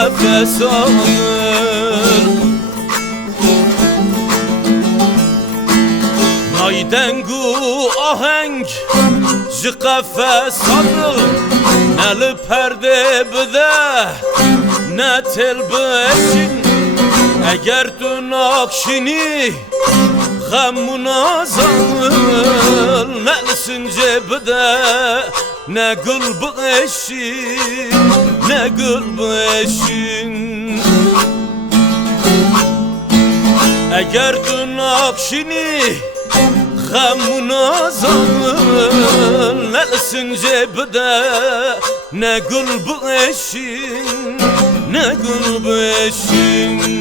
nefes alır. Naydengu aheng ji qefes alır. Ne li perde bide ne tel beşin. Eğer tu nakşini غمون azalır. Nesin cebde ne gül beşin, ne gül beşin. Eğer tu nakşini غمون azalır. Nesin cebde ne gül beşin, ne gül beşin.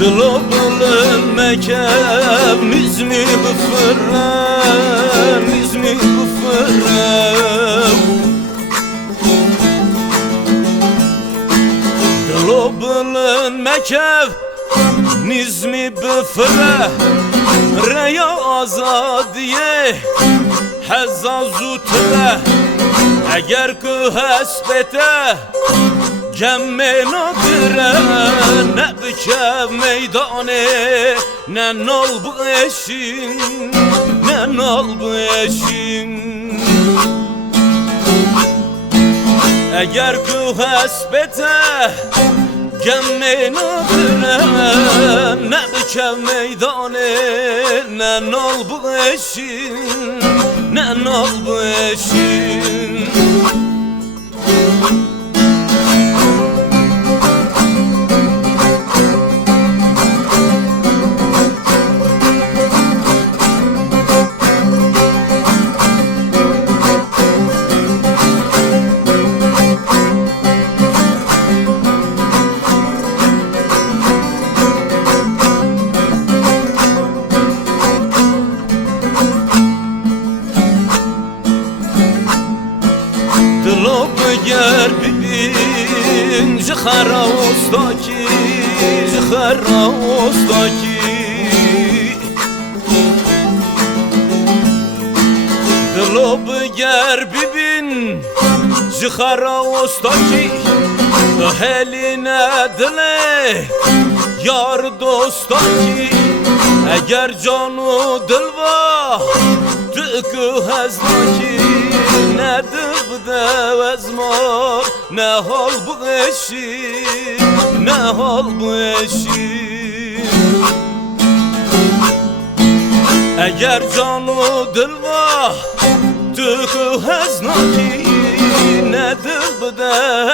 دلو بالمكان نزمي بفران نزمي بفران دلو بالمكان نزمي بفران ريا آزادیه حزازوتره اگر که هسبته جمع نادره نه بکف میدانه نه نال بشین نه نال بشین اگر که هسبته جمع نادره نه بکف میدانه نه نال بشین نه نال بشین گر ببین جخرا استاکی جخرا استاکی دلو بگر ببین جخرا استاکی هلینه دله یار دوستاکی اگر جانو دلوا تکو هزناکی نه دبده وزمار نه حال بغشی نه حال بغشی اگر جانو دلوا تکو هزناکی نه دبده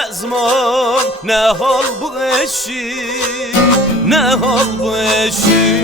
وزمار نه حال بغشی نه حال بغشی